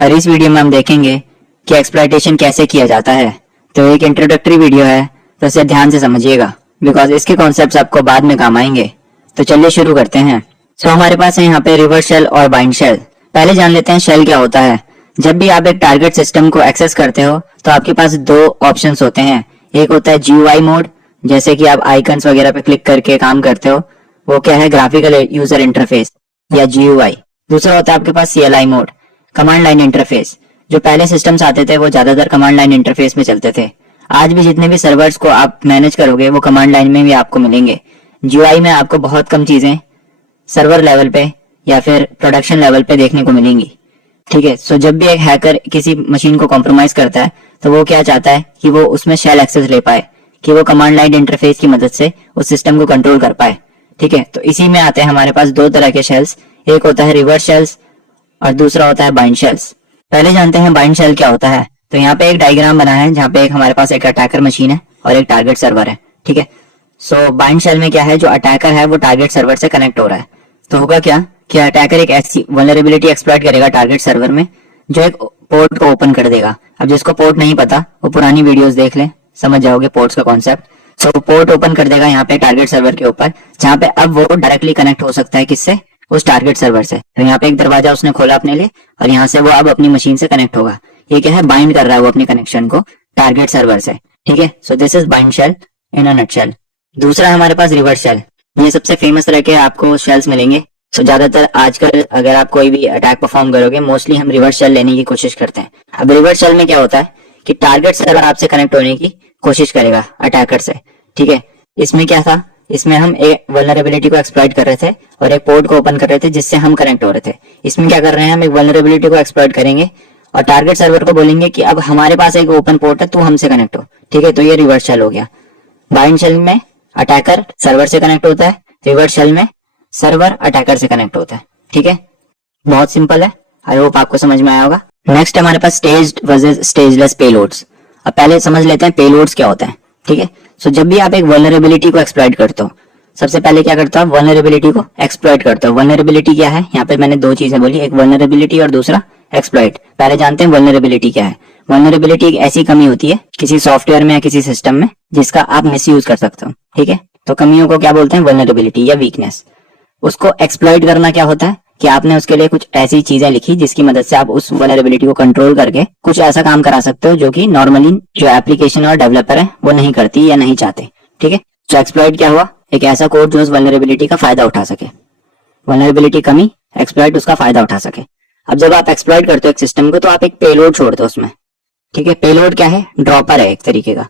और इस वीडियो में हम देखेंगे कि एक्सप्लॉयटेशन कैसे किया जाता है। तो एक इंट्रोडक्टरी वीडियो है, तो इसे ध्यान से समझिएगा बिकॉज इसके कॉन्सेप्ट्स आपको बाद में काम आएंगे। तो चलिए शुरू करते हैं। सो हमारे पास है यहाँ पे रिवर्स शेल और बाइंड शेल। पहले जान लेते हैं शेल क्या होता है। जब भी आप एक टारगेट सिस्टम को एक्सेस करते हो तो आपके पास दो ऑप्शंस होते हैं। एक होता है GUI मोड, जैसे कि आप आइकन्स वगैरह पे क्लिक करके काम करते हो, वो क्या है, ग्राफिकल यूजर इंटरफेस या GUI। दूसरा होता है आपके पास CLI mode, command line interface. जो पहले सिस्टम्स आते थे वो ज्यादातर कमांड लाइन इंटरफेस में चलते थे। आज भी जितने भी सर्वर्स को आप मैनेज करोगे वो कमांड लाइन में भी आपको मिलेंगे। GUI में आपको बहुत कम चीजें सर्वर लेवल पे या फिर प्रोडक्शन लेवल पे देखने को मिलेंगी। ठीक है, सो जब भी एक हैकर किसी मशीन को कॉम्प्रोमाइज करता है तो वो क्या चाहता है कि वो उसमें शेल एक्सेस ले पाए, कि वो कमांड लाइन इंटरफेस की मदद से उस सिस्टम को कंट्रोल कर पाए। ठीक है, तो इसी में आते हैं हमारे पास दो तरह के शेल्स। एक होता है रिवर्स शेल्स और दूसरा होता है बाइंड शेल्स। पहले जानते हैं बाइंड शेल क्या होता है। तो यहाँ पे एक डायग्राम बना है जहाँ पे एक हमारे पास एक अटैकर मशीन है और एक टारगेट सर्वर है। ठीक है, सो बाइंड शेल में क्या है, जो अटैकर है वो टारगेट सर्वर से कनेक्ट हो रहा है। तो होगा क्या कि अटैकर एक ऐसी वल्नरेबिलिटी एक्सप्लॉइट करेगा टारगेट सर्वर में जो एक पोर्ट को ओपन कर देगा। अब जिसको पोर्ट नहीं पता वो पुरानी वीडियोस देख ले, समझ जाओगे पोर्ट्स का कॉन्सेप्ट। सो पोर्ट ओपन कर देगा यहाँ पे टारगेट सर्वर के ऊपर, जहाँ पे अब वो डायरेक्टली कनेक्ट हो सकता है किससे, उस टारगेट सर्वर से। तो यहाँ पे एक दरवाजा उसने खोला अपने लिए और यहाँ से वो अब अपनी मशीन से कनेक्ट होगा। ये क्या है, बाइंड कर रहा है वो अपने कनेक्शन को टारगेट सर्वर से। ठीक है, so this is bind shell in a nutshell. दूसरा है हमारे पास रिवर्स शेल। ये सबसे फेमस तरह के आपको शेल्स मिलेंगे। सो ज्यादातर आजकल अगर आप कोई भी अटैक परफॉर्म करोगे, मोस्टली हम रिवर्स शेल लेने की कोशिश करते हैं। अब रिवर्स शेल में क्या होता है कि टारगेट सर्वर आपसे कनेक्ट होने की कोशिश करेगा अटैकर से। ठीक है, इसमें क्या था, इसमें हम एक वल्नरेबिलिटी को एक्सप्लॉइट कर रहे थे और एक पोर्ट को ओपन कर रहे थे जिससे हम कनेक्ट हो रहे थे। इसमें क्या कर रहे हैं, हम एक वल्नरेबिलिटी को एक्सप्लॉइट करेंगे और टारगेट सर्वर को बोलेंगे कि अब हमारे पास एक ओपन पोर्ट है, तू हमसे कनेक्ट हो। ठीक है, तो ये रिवर्स शेल हो गया। बाइंड शेल में अटैकर सर्वर से कनेक्ट होता है, रिवर्स शेल में सर्वर अटैकर से कनेक्ट होता है। ठीक है, बहुत सिंपल है, आई होप आपको समझ में आया होगा। नेक्स्ट हमारे पास स्टेज्ड वर्सेस स्टेजलेस पेलोड्स। अब पहले समझ लेते हैं पेलोड्स क्या होता है। ठीक है, सो जब भी आप एक वल्नरेबिलिटी को एक्सप्लॉइट करते हो, सबसे पहले क्या करता हो, वल्नरेबिलिटी को एक्सप्लॉइट करता हो। वल्नरेबिलिटी क्या है, यहाँ पे मैंने दो चीजें बोली, एक वल्नरेबिलिटी और दूसरा एक्सप्लॉइट। पहले जानते हैं वल्नरेबिलिटी क्या है। वल्नरेबिलिटी एक ऐसी कमी होती है किसी सॉफ्टवेयर में या किसी सिस्टम में जिसका आप मिसयूज कर सकते हो। ठीक है, तो कमियों को क्या बोलते हैं, वल्नरेबिलिटी या वीकनेस। उसको एक्सप्लॉइट करना क्या होता है कि आपने उसके लिए कुछ ऐसी चीजें लिखी जिसकी मदद से आप उस वल्नरेबिलिटी को कंट्रोल करके कुछ ऐसा काम करा सकते हो जो कि नॉर्मली जो एप्लीकेशन और डेवलपर है वो नहीं करती या नहीं चाहते। ठीक है, तो एक्सप्लॉइट क्या हुआ, एक ऐसा कोड जो उस वल्नरेबिलिटी का फायदा उठा सके। वल्नरेबिलिटी कमी, एक्सप्लॉइट उसका फायदा उठा सके। अब जब आप एक्सप्लॉइट करते हो एक सिस्टम को तो आप एक पेलोड छोड़ते हो उसमें। ठीक है, पेलोड क्या है, ड्रॉपर है एक तरीके का।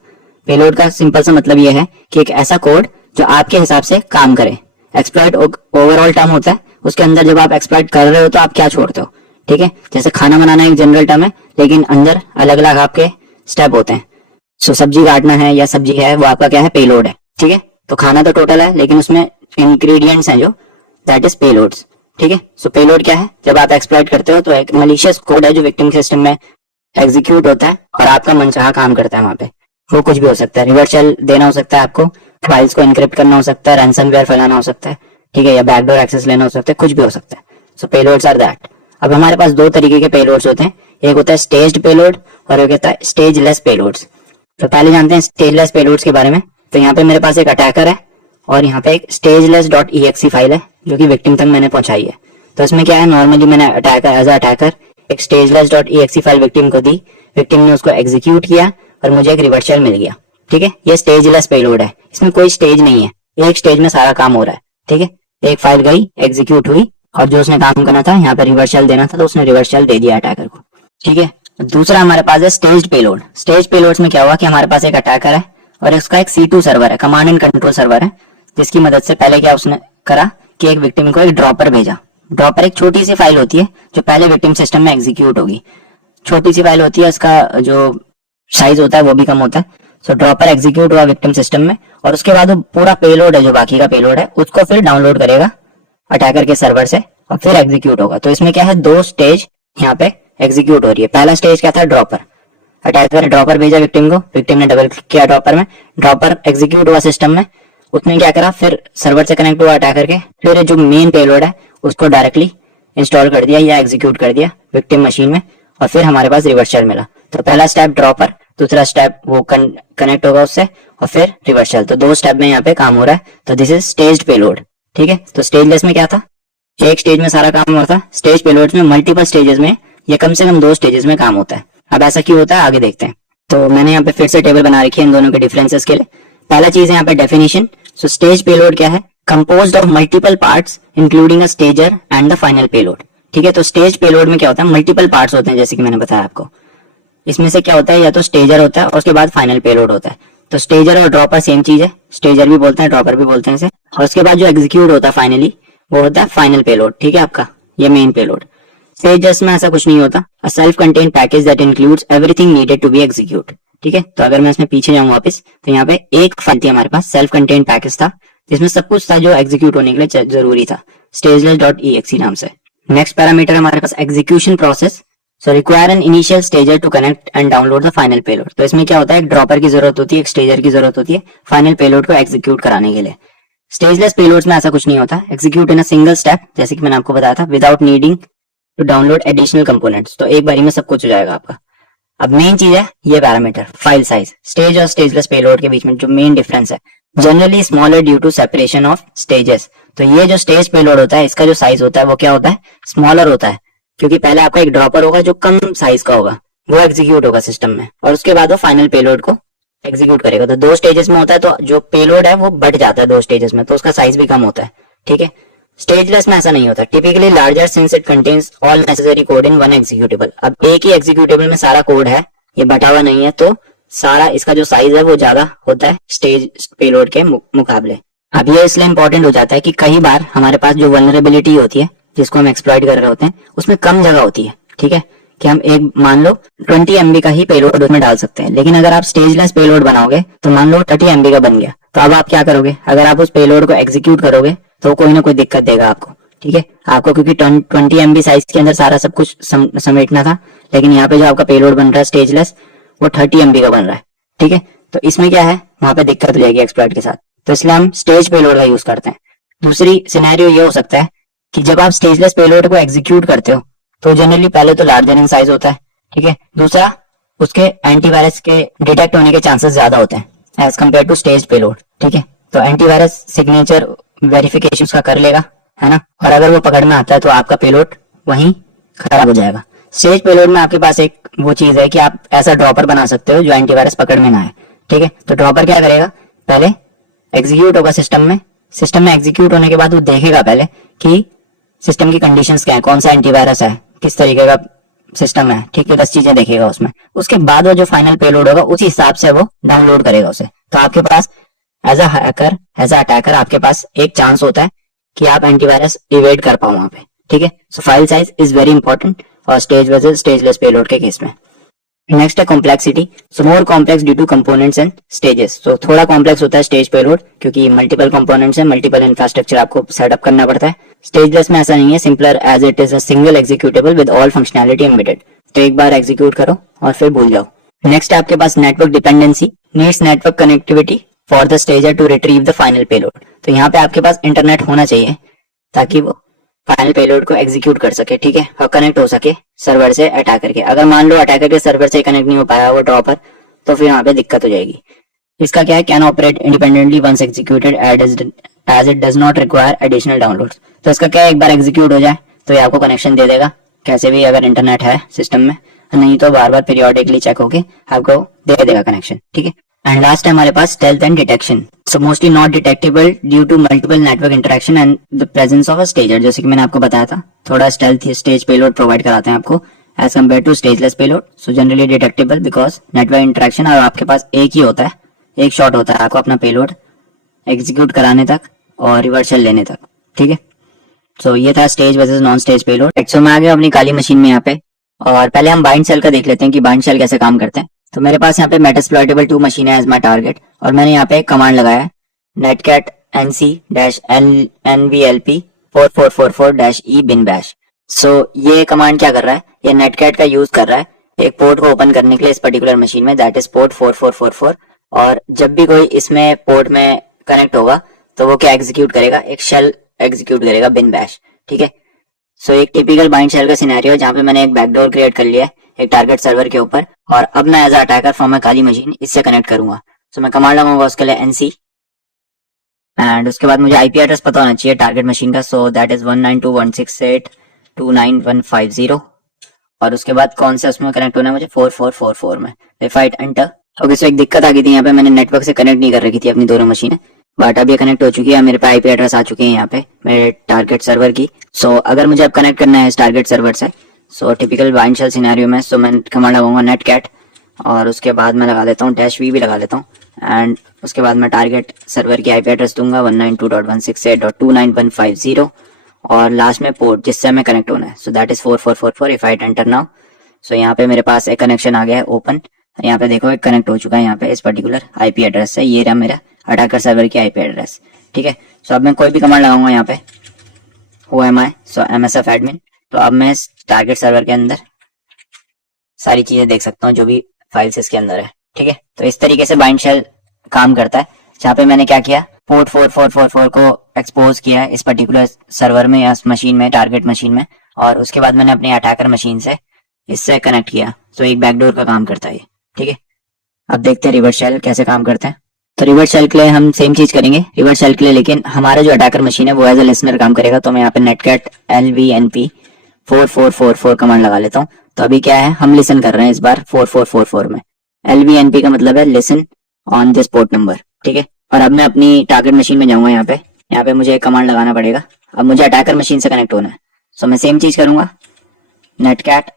पेलोड का सिंपल सा मतलब यह है कि एक ऐसा कोड जो आपके हिसाब से काम करे। एक्सप्लॉइट ओवरऑल टर्म होता है, उसके अंदर जब आप एक्सप्लॉइट कर रहे हो तो आप क्या छोड़ते हो। ठीक है, जैसे खाना बनाना एक जनरल टर्म है लेकिन अंदर अलग अलग आपके स्टेप होते हैं। सो सब्जी काटना है या सब्जी है वो आपका क्या है, पेलोड है। ठीक है, तो खाना तो टोटल है लेकिन उसमें इंग्रेडिएंट्स हैं जो, दैट इज पेलोड्स। ठीक है, सो पेलोड क्या है, जब आप एक्सप्लॉइट करते हो तो एक मलिशियस कोड है जो विक्टिम सिस्टम में एग्जीक्यूट होता है और आपका मनचाहा काम करता है वहां पे। वो कुछ भी हो सकता है, रिवर्स शेल देना हो सकता है आपको, फाइल्स को एनक्रिप्ट करना हो सकता है, रैंसमवेयर फैलाना हो सकता है। ठीक है, या बैकडोर एक्सेस लेना हो सकता है, कुछ भी हो सकता है। सो पेलोड्स आर दैट। अब हमारे पास दो तरीके के पेलोड्स होते हैं, एक होता है स्टेज्ड पेलोड और एक होता है स्टेजलेस पेलोड्स। तो पहले जानते हैं स्टेजलेस पेलोड्स के बारे में। तो यहाँ पे मेरे पास एक अटैकर है और यहाँ पे एक stageless.exe फाइल है जो कि विक्टिम तक मैंने पहुंचाई है। तो इसमें क्या है, नॉर्मली मैंने अटैकर एज अटैकर एक stageless.exe फाइल विक्टिम को दी, विक्टिम ने उसको एग्जीक्यूट किया और मुझे एक रिवर्स शेल मिल गया। ठीक है, ये स्टेजलेस पेलोड है, इसमें कोई स्टेज नहीं है, एक स्टेज में सारा काम हो रहा है। ठीक है, एक फाइल गई, एग्जीक्यूट हुई और जो उसने काम करना था यहाँ पे रिवर्स शेल देना था तो उसने रिवर्स शेल दे दिया अटैकर को। ठीक है, दूसरा हमारे पास है स्टेज्ड पेलोड। स्टेज पेलोड्स में क्या हुआ कि हमारे पास एक अटैकर है और उसका एक C2 सर्वर है, कमांड एंड कंट्रोल सर्वर है, जिसकी मदद से पहले क्या उसने करा कि एक विक्टिम को एक ड्रॉपर भेजा। ड्रॉपर एक छोटी सी फाइल होती है जो पहले विक्टिम सिस्टम में एग्जीक्यूट होगी। छोटी सी फाइल होती है, उसका जो साइज होता है वो भी कम होता है। सो ड्रॉपर एग्जीक्यूट हुआ विक्टिम सिस्टम में और उसके बाद वो पूरा पेलोड है जो बाकी का पेलोड है उसको फिर डाउनलोड करेगा अटैकर के सर्वर से और फिर एग्जीक्यूट होगा। तो इसमें क्या है, दो स्टेज यहाँ पे एग्जीक्यूट हो रही है। पहला स्टेज क्या था, ड्रॉपर। अटैकर ने ड्रॉपर भेजा विक्टिम को, विक्टिम ने डबल क्लिक किया ड्रॉपर में, ड्रॉपर एग्जीक्यूट हुआ सिस्टम में, उसने क्या करा, फिर सर्वर से कनेक्ट हुआ अटैकर के, फिर जो मेन पेलोड है उसको डायरेक्टली इंस्टॉल कर दिया या एग्जीक्यूट कर दिया विक्टिम मशीन में और फिर हमारे पास रिवर्स शेल मिला। तो पहला स्टेप ड्रॉपर, दूसरा स्टेप वो कनेक्ट होगा उससे, और फिर रिवर्स शेल। तो 2 स्टेप में यहाँ पे काम हो रहा है। तो दिस इज स्टेज्ड पेलोड। ठीक है, तो स्टेजलेस में क्या था, एक स्टेज में सारा काम होता है। स्टेज पेलोड्स में मल्टीपल स्टेजेस में या कम से कम 2 स्टेजेस में काम होता है। अब ऐसा क्यों होता है आगे देखते हैं। तो मैंने यहाँ पे फिर से टेबल बना रखी है इन दोनों के डिफरेंसेस के लिए। पहला चीज है यहाँ पे डेफिनेशन। सो स्टेज पेलोड क्या है, composed of multiple parts including a stager and the final payload. ठीक है, तो स्टेज पेलोड में क्या होता है, मल्टीपल पार्ट्स होते हैं जैसे कि मैंने बताया आपको। इसमें से क्या होता है, या तो स्टेजर होता है और उसके बाद फाइनल पेलोड होता है। तो स्टेजर और ड्रॉपर सेम चीज है, स्टेजर भी बोलते हैं ड्रॉपर भी बोलते हैं इसे। और उसके बाद जो एग्जीक्यूट होता है फाइनली, वो होता है फाइनल पेलोड। ठीक है, आपका ये मेन पेलोड। स्टेजर्स में ऐसा कुछ नहीं होता, a self contained package that includes everything needed to be execute. ठीक है, तो अगर मैं इसमें पीछे जाऊं वापस, तो यहाँ पे एक फाइल थी हमारे पास, सेल्फ कंटेन्ड पैकेज था जिसमें सब कुछ था जो एग्जीक्यूट होने के लिए जरूरी था, stageless.exe नाम से। नेक्स्ट पैरामीटर हमारे पास execution process. So require an initial stager to connect and download the final payload. तो इसमें क्या होता है, एक ड्रॉपर की जरूरत होती है, एक स्टेजर की जरूरत होती है फाइनल पेलोड को एग्जीक्यूट कराने के लिए। स्टेजलेस पेलोड्स में ऐसा कुछ नहीं होता, execute in a single step, जैसे कि मैंने आपको बताया था, without needing to download additional components. तो एक बारी में सब कुछ हो जाएगा आपका। अब मेन चीज है ये पैरामीटर फाइल साइज। स्टेज और स्टेजलेस पेलोड के बीच में जो मेन डिफरेंस है, generally smaller due to separation of stages. तो ये जो स्टेज पेलोड होता है, इसका जो साइज होता है वो क्या होता है, स्मॉलर होता है, क्योंकि पहले आपका एक ड्रॉपर होगा जो कम साइज का होगा, वो एग्जीक्यूट होगा सिस्टम में, और उसके बाद वो फाइनल पेलोड को एग्जीक्यूट करेगा। तो 2 स्टेजेस में होता है, तो जो पेलोड है वो बढ़ जाता है 2 स्टेजेस में, तो उसका साइज भी कम होता है। ठीक है, स्टेजलेस में ऐसा नहीं होता, typically larger since it contains all necessary code in one executable. अब एक ही एग्जीक्यूटेबल में सारा कोड है, ये बटा हुआ नहीं है, तो सारा इसका जो साइज है वो ज्यादा होता है स्टेज पेलोड के मुकाबले। अब ये इसलिए इंपॉर्टेंट हो जाता है कि कई बार हमारे पास जो वल्नरेबिलिटी होती है जिसको हम एक्सप्लॉइट कर रहे होते हैं, उसमें कम जगह होती है। ठीक है, कि हम एक मान लो 20 MB का ही पेलोड उसमें डाल सकते हैं, लेकिन अगर आप स्टेजलेस पेलोड बनाओगे तो मान लो 30 MB का बन गया, तो अब आप क्या करोगे, अगर आप उस पेलोड को एग्जीक्यूट करोगे तो कोई ना कोई दिक्कत देगा आपको। ठीक है, आपको क्योंकि 20 MB साइज के अंदर सारा सब कुछ समेटना था, लेकिन यहाँ पे जो आपका पेलोड बन रहा है स्टेजलेस, वो 30 MB का बन रहा है। ठीक है, तो इसमें क्या है, वहां पे दिक्कत हो जाएगी एक्सप्लॉइट के साथ, तो इसलिए हम स्टेज पेलोड का यूज करते हैं। दूसरी सिनेरियो ये हो सकता है कि जब आप स्टेजलेस पेलोड को एग्जीक्यूट करते हो तो जनरली पहले तो लार्जर इन साइज होता है। ठीक है, दूसरा उसके एंटीवायरस के डिटेक्ट होने के चांसेस ज्यादा होते हैं as compare to stage payload. ठीक है, तो एंटीवायरस सिग्नेचर वेरिफिकेशन का कर लेगा, है ना, और अगर वो पकड़ में आता है तो आपका पेलोड वहीं खराब हो जाएगा। स्टेज पेलोड में आपके पास एक वो चीज है कि आप ऐसा ड्रॉपर बना सकते हो जो एंटीवायरस पकड़ में ना आए। ठीक है, तो ड्रॉपर क्या करेगा, पहले एग्जीक्यूट होगा सिस्टम में एग्जीक्यूट होने के बाद वो देखेगा पहले कि सिस्टम की कंडीशंस क्या है, कौन सा एंटीवायरस है, किस तरीके का सिस्टम है। ठीक है, 10 चीजें देखेगा उसमें, उसके बाद वो जो फाइनल पेलोड होगा उसी हिसाब से वो डाउनलोड करेगा उसे। तो आपके पास as a hacker, as a attacker, आपके पास एक चांस होता है कि आप एंटीवायरस इवेड कर पाओ वहां पे। ठीक है, so file size is very important और स्टेज वर्सेस स्टेजलेस पेलोड के केस में। नेक्स्ट है complexity. So more complex due to components and stages. So थोड़ा कॉम्प्लेक्स होता है स्टेज पेलोड, क्योंकि मल्टीपल कंपोनेंट्स है, मल्टीपल इंफ्रास्ट्रक्चर आपको सेटअप करना पड़ता है। स्टेजलेस में ऐसा नहीं है, simpler as it is a single executable with all functionality embedded. तो एक बार एग्जीक्यूट करो और फिर भूल जाओ। नेक्स्ट है आपके पास network dependency, needs network connectivity for the stager to retrieve the final payload. तो यहाँ पे आपके पास इंटरनेट होना चाहिए ताकि वो फाइनल पेलोड को एग्जीक्यूट कर सके। ठीक है, और कनेक्ट हो सके सर्वर से अटैकर के। अगर मान लो अटैकर के सर्वर से कनेक्ट नहीं हो पाया वो ड्रॉपर, तो फिर यहाँ पे दिक्कत हो जाएगी। इसका क्या है, can operate independently once executed as it does not require additional downloads. तो इसका क्या है, एक बार एग्जीक्यूट हो जाए तो ये आपको कनेक्शन दे देगा कैसे भी, अगर इंटरनेट है सिस्टम में, नहीं तो बार बार पीरियोडिकली चेक होके आपको दे देगा कनेक्शन। ठीक है, एंड लास्ट है हमारे पास stealth and detection. So mostly not detectable due to multiple network interaction and the presence of a stager. जैसे कि मैंने आपको बताया था, थोड़ा स्टेल्थ स्टेज पेलोड प्रोवाइड कराते हैं आपको as compare to stageless payload. So generally detectable because network interaction, और आपके पास एक ही होता है, एक शॉट होता है आपको अपना पेलोड एग्जीक्यूट कराने तक और रिवर्सल लेने तक। ठीक है, सो ये था stage versus non stage payload. So मैं आ गया अपनी काली मशीन में यहाँ पे, और पहले हम बाइंड सेल का देख लेते हैं कि बाइंड सेल कैसे काम करते हैं। तो मेरे पास यहाँ पे मेटास्प्लॉइटेबल 2 मशीन है एज माई टारगेट, और मैंने यहाँ पे एक कमांड लगाया है netcat nc-nvlp 4444-e bin bash। सो ये कमांड क्या कर रहा है, ये netcat का यूज कर रहा है एक पोर्ट को ओपन करने के लिए इस पर्टिकुलर मशीन में, दैट इज पोर्ट 4444। और जब भी कोई इसमें पोर्ट में कनेक्ट होगा तो वो क्या एग्जीक्यूट करेगा, एक शेल एग्जीक्यूट करेगा bin bash। ठीक है, सो एक टिपिकल बाइंड शेल का सिनेरियो है जहाँ पे मैंने एक बैकडोर क्रिएट कर लिया है एक टारगेट सर्वर के ऊपर, और अब मैं एज अटैकर फ्रॉम माई खाली मशीन इससे कनेक्ट करूंगा। सो मैं कमांड लगाऊंगा उसके लिए एनसी, एंड उसके बाद मुझे आईपी एड्रेस पता होना चाहिए टारगेट मशीन का। सो दैट इज 192.168.29150, और उसके बाद कौन सा उसमें कनेक्ट होना है मुझे 4444 में। If I enter, okay so एक दिक्कत आ गई थी यहाँ पे, मैंने नेटवर्क से कनेक्ट नहीं कर रखी थी अपनी दोनों मशीनें, बट अब ये कनेक्ट हो चुकी है। मेरे पे आईपी एड्रेस आ चुके हैं यहाँ पे मेरे टारगेट सर्वर की। सो अगर मुझे अब कनेक्ट करना है इस टारगेट सर्वर से, सो टिपिकल बाइंड शेल सिनेरियो में, सो मैं कमांड लगाऊंगा नेट कैट, और उसके बाद मैं लगा लेता हूँ -v भी लगा लेता हूँ, एंड उसके बाद मैं टारगेट सर्वर की आईपी एड्रेस दूंगा 192.168.29150, और लास्ट में पोर्ट जिससे हमें कनेक्ट होना है, so that is 4444। If I enter now, so यहाँ पे मेरे पास एक कनेक्शन आ गया है ओपन। यहाँ पे देखो एक कनेक्ट हो चुका है यहाँ पे इस पर्टिकुलर आईपी एड्रेस से। ये रहा मेरा अटैकर सर्वर की आईपी एड्रेस, ठीक है। सो अब मैं कोई भी कमांड लगाऊंगा यहाँ पे, who am I, so MSF admin, तो अब मैं इस टारगेट सर्वर के अंदर सारी चीजें देख सकता हूँ जो भी फाइल्स इसके अंदर है, ठीक है। तो इस तरीके से बाइंड शेल काम करता है, जहाँ पे मैंने क्या किया, पोर्ट 4444 को एक्सपोज किया है इस पर्टिकुलर सर्वर में या मशीन में, टारगेट मशीन में, और उसके बाद मैंने अपनी अटैकर मशीन से इससे कनेक्ट किया। तो एक बैकडोर का काम करता है ये, ठीक है। अब देखते हैं रिवर्स शेल कैसे काम करता है। तो रिवर्स शेल के लिए हम सेम चीज करेंगे रिवर्स शेल के लिए, लेकिन हमारा जो अटैकर मशीन है वो एज ए लिसनर काम करेगा। तो मैं यहाँ पे नेटकैट LVNP 4444 कमांड लगा लेता हूँ। तो अभी क्या है, हम लिसन कर रहे हैं इस बार 4444 में। LVNP का मतलब है listen on this port number, ठीक है। और अब मैं अपनी टारगेट मशीन में जाऊंगा, यहाँ पे मुझे एक कमांड लगाना पड़ेगा। अब मुझे अटैकर मशीन से कनेक्ट होना है, सो मैं सेम चीज करूंगा, नेटकैट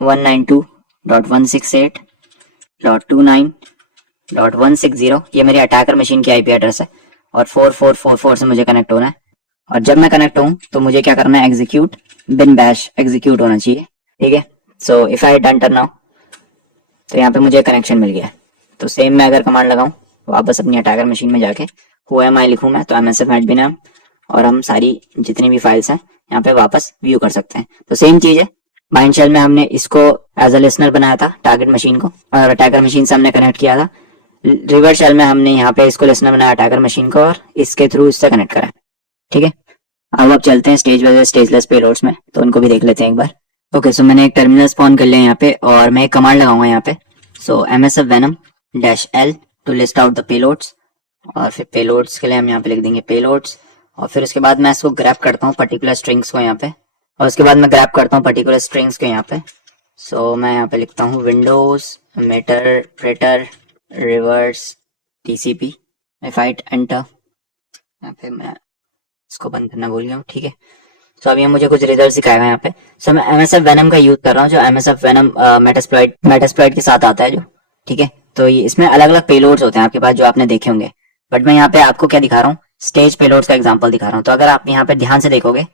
192.168.291.160, ये मेरी अटैकर मशीन की आईपी एड्रेस है, और 4444 से मुझे कनेक्ट होना है। और जब मैं कनेक्ट हूं तो मुझे क्या करना है, एग्जीक्यूट bin bash एग्जीक्यूट होना चाहिए, ठीक है। So if I enter now, तो यहाँ पे मुझे कनेक्शन मिल गया। तो सेम मैं अगर कमांड लगाऊं वापस अपनी अटैकर मशीन में जाके हु एम आई लिखूं मैं, तो MSF एडमिन नाम, और हम सारी जितनी भी फाइल्स हैं यहाँ पे वापस व्यू कर सकते हैं। तो सेम चीज है, बाइंड शेल में हमने इसको एज अ लिसनर बनाया था टारगेट मशीन को, और अटैकर मशीन से हमने कनेक्ट किया था। रिवर्स शेल में हमने यहाँ पे इसको लिसनर बनाया अटैकर मशीन को, और इसके थ्रू इससे कनेक्ट करा, ठीक है। अब चलते हैं स्टेज वाइज स्टेजलेस पेलोड्स में, तो उनको भी देख लेते हैं एक बार। ओके सो मैंने एक टर्मिनल स्पॉन कर लिया यहाँ पे, और मैं एक कमांड लगाऊंगा यहाँ पे, so MSF venom -L to list out the payloads, और फिर पेलोड्स के लिए हम यहाँ पे लिख देंगे पेलोड्स, और फिर उसके बाद मैं इसको ग्रैब करता हूँ पर्टिकुलर स्ट्रिंग्स को यहाँ पे, और उसके बाद मैं ग्रैब करता हूँ पर्टिकुलर स्ट्रिंग्स को यहाँ पे। सो मैं यहाँ पे लिखता हूँ Windows meterpreter reverse TCP। If I enter, यहाँ पे मैं इसको बंद करना भूल गया हूँ, ठीक है। सो अभी मुझे कुछ रिजल्ट दिखाएगा यहाँ पे। सो मैं MSF venom का यूज कर रहा हूँ, जो MSF venom मेटास्प्लॉइट के साथ आता है जो, ठीक है। तो ये इसमें अलग अलग पेलोड्स होते हैं आपके पास जो आपने देखे होंगे, बट मैं यहाँ पे आपको क्या दिखा रहा हूँ, स्टेज पेलोड्स का एग्जांपल दिखा रहा हूँ। तो अगर आप यहाँ पे ध्यान से देखोगे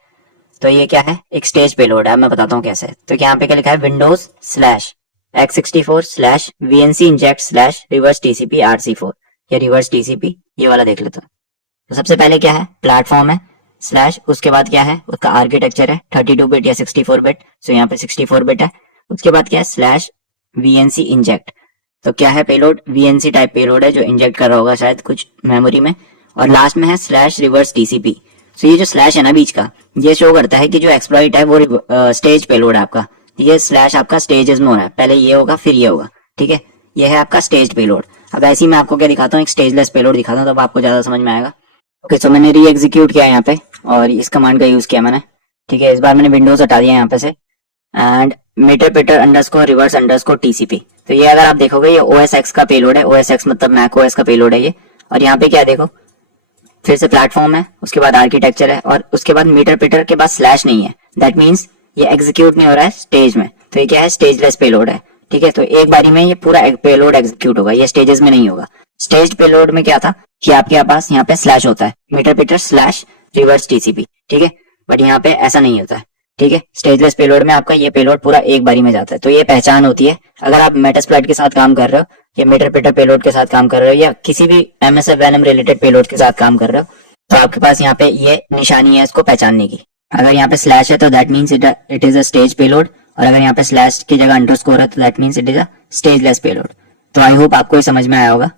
तो ये क्या है, एक स्टेज पेलोड है। मैं बताता हूँ कैसे। तो यहाँ पे क्या लिखा है, Windows/x64/VNC inject/reverse TCP RC4, या रिवर्स TCP, ये वाला देख लेते हैं। तो सबसे पहले क्या है, प्लेटफॉर्म है स्लैश, उसके बाद क्या है, उसका आर्किटेक्चर है 32 बिट या 64 बिट। सो यहाँ पे 64 बिट है। उसके बाद क्या है, /VNC इंजेक्ट। तो क्या है पेलोड, VNC टाइप पेलोड है जो इंजेक्ट कर रहा होगा शायद कुछ मेमोरी में। और लास्ट में है /reverse TCP। सो ये जो स्लैश है ना बीच का, ये शो करता है कि जो एक्सप्लॉइट है वो स्टेज पेलोड है आपका। ये स्लैश आपका स्टेजेस में हो रहा है, पहले ये होगा फिर ये होगा, ठीक है। ये है आपका स्टेज पेलोड। अब ऐसे ही मैं आपको क्या दिखाता हूँ, एक स्टेजलेस पेलोड दिखाता हूँ, तब आपको ज्यादा समझ में आएगा। ओके सो मैंने री एग्जीक्यूट किया यहाँ पे, और इस कमांड का यूज किया मैंने, ठीक है। इस बार मैंने विंडोज हटा दिया यहाँ पे से, एंड meterpreter_reverse_TCP। तो ये अगर आप देखोगे ये OS X का पेलोड है, OS X मतलब मैक OS का पेलोड है ये। और यहाँ पे क्या देखो, फिर से प्लेटफॉर्म है, उसके बाद आर्किटेक्चर है, और उसके बाद मीटरप्रेटर के बाद स्लैश नहीं है। दैट मीन्स ये एग्जीक्यूट नहीं हो रहा है स्टेज में। तो ये क्या है, स्टेजलेस पेलोड है, ठीक है। तो एक बारी में ये पूरा पेलोड एग्जीक्यूट होगा, ये स्टेजेस में नहीं होगा। स्टेज पेलोड में क्या था कि आपके पास यहाँ पे स्लैश होता है, meterpreter/reverse TCP, ठीक है। बट यहाँ पे ऐसा नहीं होता है, ठीक है। स्टेजलेस पेलोड में आपका ये पेलोड पूरा एक बारी में जाता है। तो ये पहचान होती है अगर आप मेटास्प्लॉइट के साथ काम कर रहे हो, या मीटरप्रेटर पेलोड के साथ काम कर रहे हो, या किसी भी MSF venom रिलेटेड पेलोड के साथ काम कर रहे हो, तो आपके पास यहाँ पे ये निशानी है इसको पहचानने की। अगर यहाँ पे स्लैश है तो that means it is a stage payload, और अगर यहाँ पे स्लैश की जगह अंडरस्कोर है तो that means it is a stageless payload. तो आई होप आपको ये समझ में आया होगा।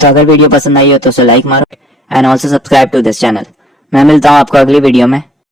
तो अगर वीडियो पसंद आई हो तो उसे लाइक मारो, and also subscribe to this channel. मैं मिलता हूँ आपको अगली वीडियो में।